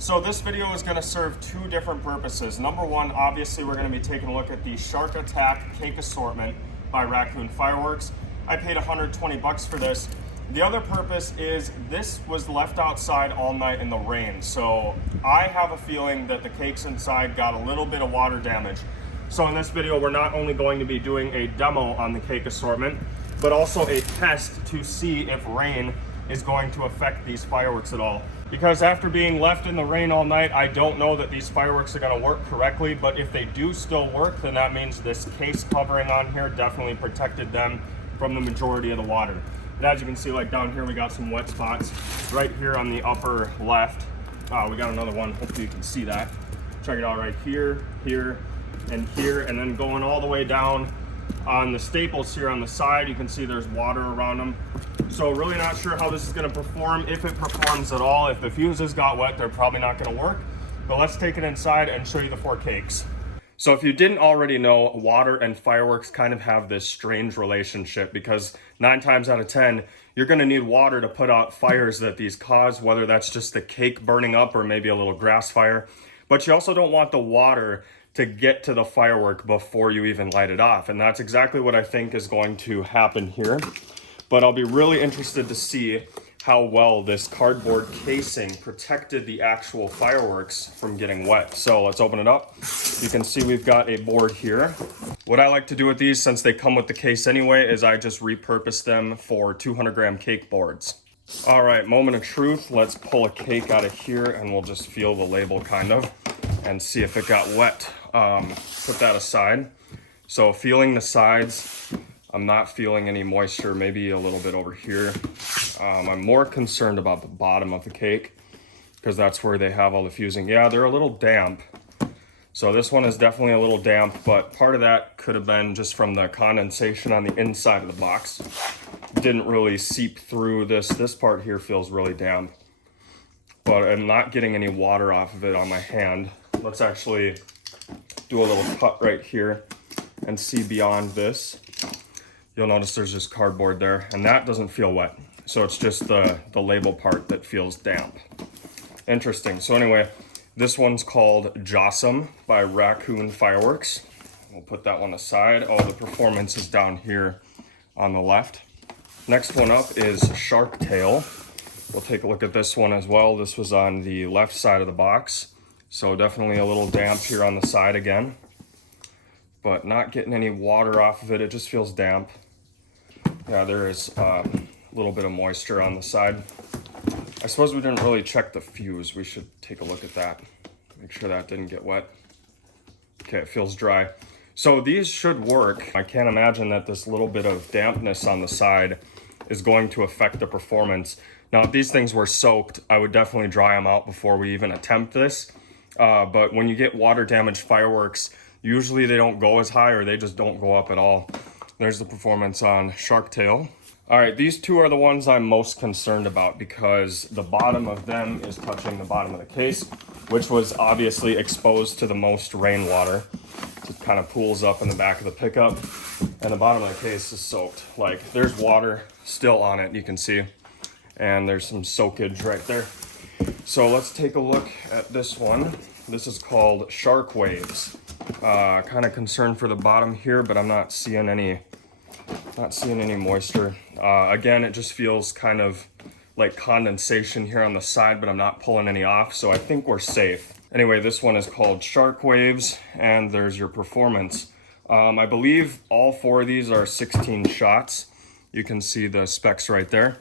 So this video is going to serve two different purposes. Number one, obviously we're going to be taking a look at the Shark Attack Cake Assortment by Raccoon Fireworks. I paid 120 bucks for this. The other purpose is this was left outside all night in the rain. So I have a feeling that the cakes inside got a little bit of water damage. So in this video, we're not only going to be doing a demo on the cake assortment, but also a test to see if rain is going to affect these fireworks at all. Because after being left in the rain all night, I don't know that these fireworks are going to work correctly, but if they do still work, then that means this case covering on here definitely protected them from the majority of the water. And as you can see, like down here, we got some wet spots. Right here on the upper left, we got another one. Hopefully you can see that. Check it out right here, here, and here, and then going all the way down on the staples here on the side, you can see there's water around them. So really not sure how this is going to perform, if it performs at all. If the fuses got wet, they're probably not going to work. But let's take it inside and show you the four cakes. So if you didn't already know, water and fireworks kind of have this strange relationship, because 9 times out of 10, you're going to need water to put out fires that these cause, whether that's just the cake burning up or maybe a little grass fire. But you also don't want the water to get to the firework before you even light it off. And that's exactly what I think is going to happen here. But I'll be really interested to see how well this cardboard casing protected the actual fireworks from getting wet. So let's open it up. You can see we've got a board here. What I like to do with these, since they come with the case anyway, is I just repurpose them for 200-gram cake boards. All right, moment of truth. Let's pull a cake out of here and we'll just feel the label kind of and see if it got wet. Put that aside. So feeling the sides, I'm not feeling any moisture, maybe a little bit over here. I'm more concerned about the bottom of the cake because that's where they have all the fusing. Yeah, they're a little damp. So this one is definitely a little damp, but part of that could have been just from the condensation on the inside of the box. Didn't really seep through this. This part here feels really damp, but I'm not getting any water off of it on my hand. Let's actually do a little cut right here and see beyond this. You'll notice there's just cardboard there, and that doesn't feel wet. So it's just the label part that feels damp. Interesting. So anyway, this one's called Jossum by Raccoon Fireworks. We'll put that one aside. Oh, the performance is down here on the left. Next one up is Shark Tail. We'll take a look at this one as well. This was on the left side of the box. So definitely a little damp here on the side again, but not getting any water off of it. It just feels damp. Yeah, there is a little bit of moisture on the side. I suppose we didn't really check the fuse. We should take a look at that. Make sure that didn't get wet. Okay, it feels dry. So these should work. I can't imagine that this little bit of dampness on the side is going to affect the performance. Now, if these things were soaked, I would definitely dry them out before we even attempt this. But when you get water damaged fireworks, usually they don't go as high or they just don't go up at all. There's the performance on Shark Tail. All right, these two are the ones I'm most concerned about because the bottom of them is touching the bottom of the case, which was obviously exposed to the most rainwater. It kind of pools up in the back of the pickup, and the bottom of the case is soaked. Like, there's water still on it, you can see, and there's some soakage right there. So let's take a look at this one. This is called Shark Waves. Kind of concerned for the bottom here, but I'm not seeing any moisture. Again, it just feels kind of like condensation here on the side, but I'm not pulling any off, so I think we're safe. Anyway, this one is called Shark Waves, and there's your performance. I believe all 4 of these are 16 shots. You can see the specs right there.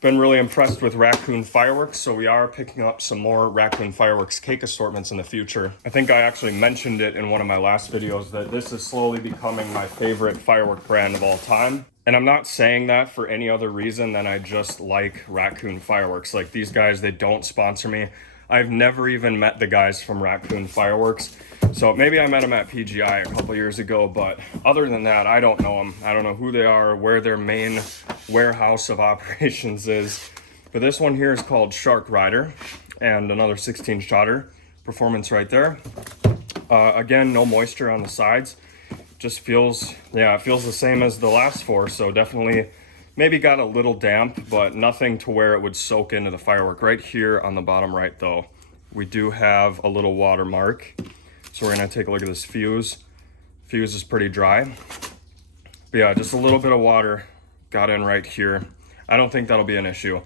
Been really impressed with Raccoon Fireworks, so we are picking up some more Raccoon Fireworks cake assortments in the future. I think I actually mentioned it in one of my last videos that this is slowly becoming my favorite firework brand of all time. And I'm not saying that for any other reason than I just like Raccoon Fireworks. Like, these guys, they don't sponsor me. I've never even met the guys from Raccoon Fireworks. So maybe I met them at PGI a couple years ago, but other than that, I don't know them. I don't know who they are, where their main warehouse of operations is. But this one here is called Shark Rider, and another 16-shotter. Performance right there. Again, no moisture on the sides. Just feels, yeah, it feels the same as the last 4, so definitely maybe got a little damp, but nothing to where it would soak into the firework. Right here on the bottom right, though, we do have a little watermark. So we're gonna take a look at this fuse. Fuse is pretty dry. But yeah, just a little bit of water got in right here. I don't think that'll be an issue.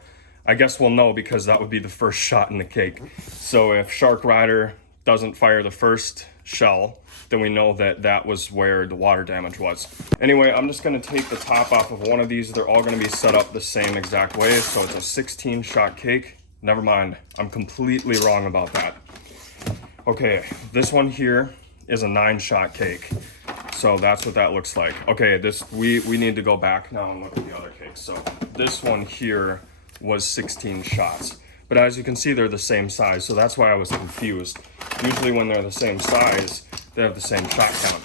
I guess we'll know because that would be the first shot in the cake. So if Shark Rider doesn't fire the first shell, then we know that that was where the water damage was. Anyway, I'm just gonna take the top off of one of these. They're all gonna be set up the same exact way. So it's a 16 shot cake. Never mind, I'm completely wrong about that. Okay, this one here is a 9 shot cake. So that's what that looks like. Okay, we need to go back now and look at the other cakes. So this one here was 16 shots. But as you can see, they're the same size, so that's why I was confused. Usually when they're the same size, they have the same shot count.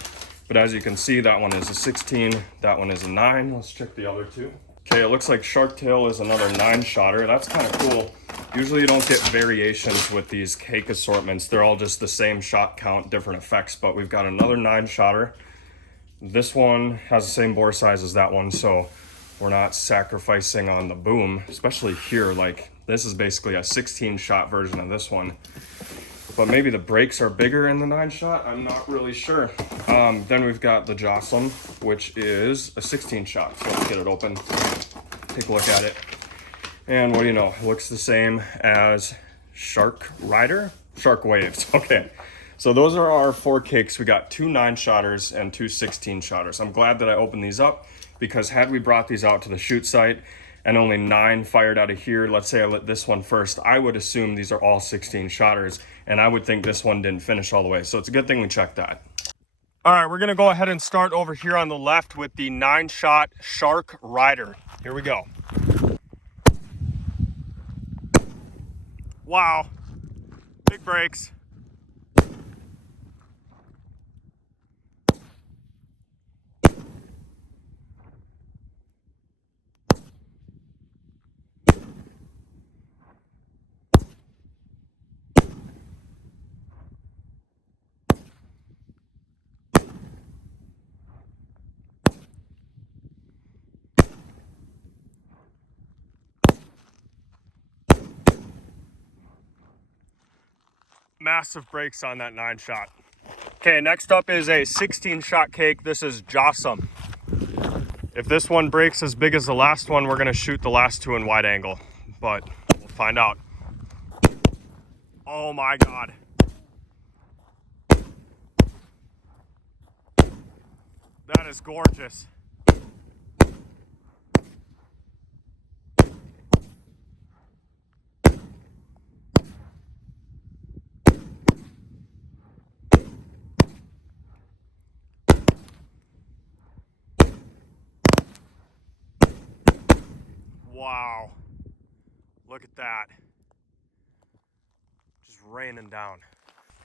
But as you can see, that one is a 16, that one is a 9. Let's check the other two. Okay, it looks like Shark Tail is another 9 shotter. That's kind of cool. Usually you don't get variations with these cake assortments. They're all just the same shot count, different effects, but we've got another 9 shotter. This one has the same bore size as that one, so we're not sacrificing on the boom, especially here. Like, this is basically a 16 shot version of this one. But maybe the brakes are bigger in the 9 shot, I'm not really sure. Then we've got the Jocelyn, which is a 16 shot. So let's get it open, take a look at it. And what do you know, it looks the same as Shark Rider? Shark Waves, okay. So those are our 4 cakes. We got 2 9 shotters and 2 16 shotters. I'm glad that I opened these up because had we brought these out to the shoot site and only 9 fired out of here, let's say I lit this one first, I would assume these are all 16 shotters and I would think this one didn't finish all the way. So it's a good thing we checked that. All right, we're gonna go ahead and start over here on the left with the 9 shot Shark Rider. Here we go. Wow, big brakes. Massive brakes on that 9 shot. Okay, next up is a 16 shot cake. This is Jocelyn. If this one breaks as big as the last one, we're gonna shoot the last 2 in wide angle, but we'll find out. Oh my God. That is gorgeous. Wow, look at that. Just raining down.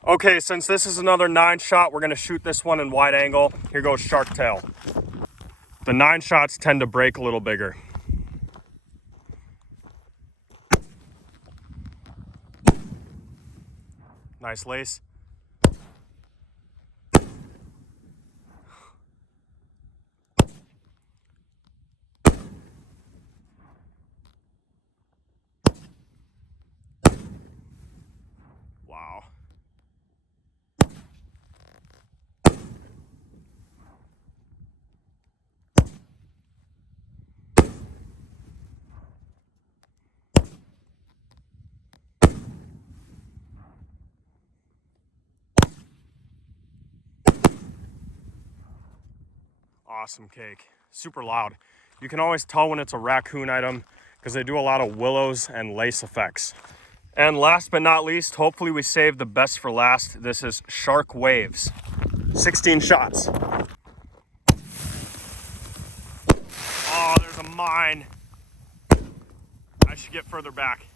Okay, since this is another 9 shot, we're gonna shoot this one in wide angle. Here goes Shark Tail. The 9 shots tend to break a little bigger. Nice lace. Wow. Awesome cake, super loud. You can always tell when it's a Raccoon item because they do a lot of willows and lace effects. And last but not least, hopefully we saved the best for last. This is Shark Waves, 16 shots. Oh, there's a mine. I should get further back.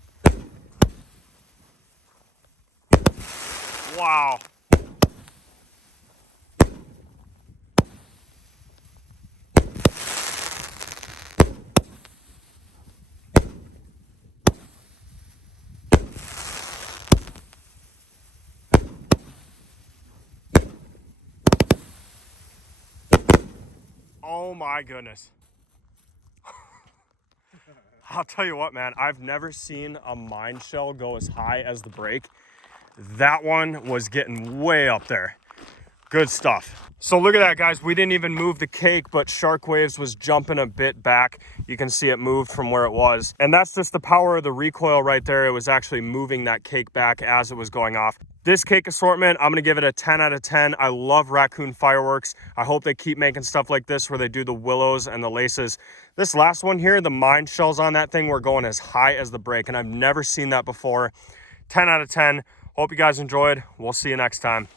Wow. Oh my goodness. I'll tell you what, man, I've never seen a mine shell go as high as the break. That one was getting way up there. Good stuff. So look at that, guys. We didn't even move the cake, but Shark Waves was jumping a bit back. You can see it moved from where it was. And that's just the power of the recoil right there. It was actually moving that cake back as it was going off. This cake assortment, I'm gonna give it a 10 out of 10. I love Raccoon Fireworks. I hope they keep making stuff like this where they do the willows and the laces. This last one here, the mine shells on that thing were going as high as the break, and I've never seen that before. 10 out of 10. Hope you guys enjoyed. We'll see you next time.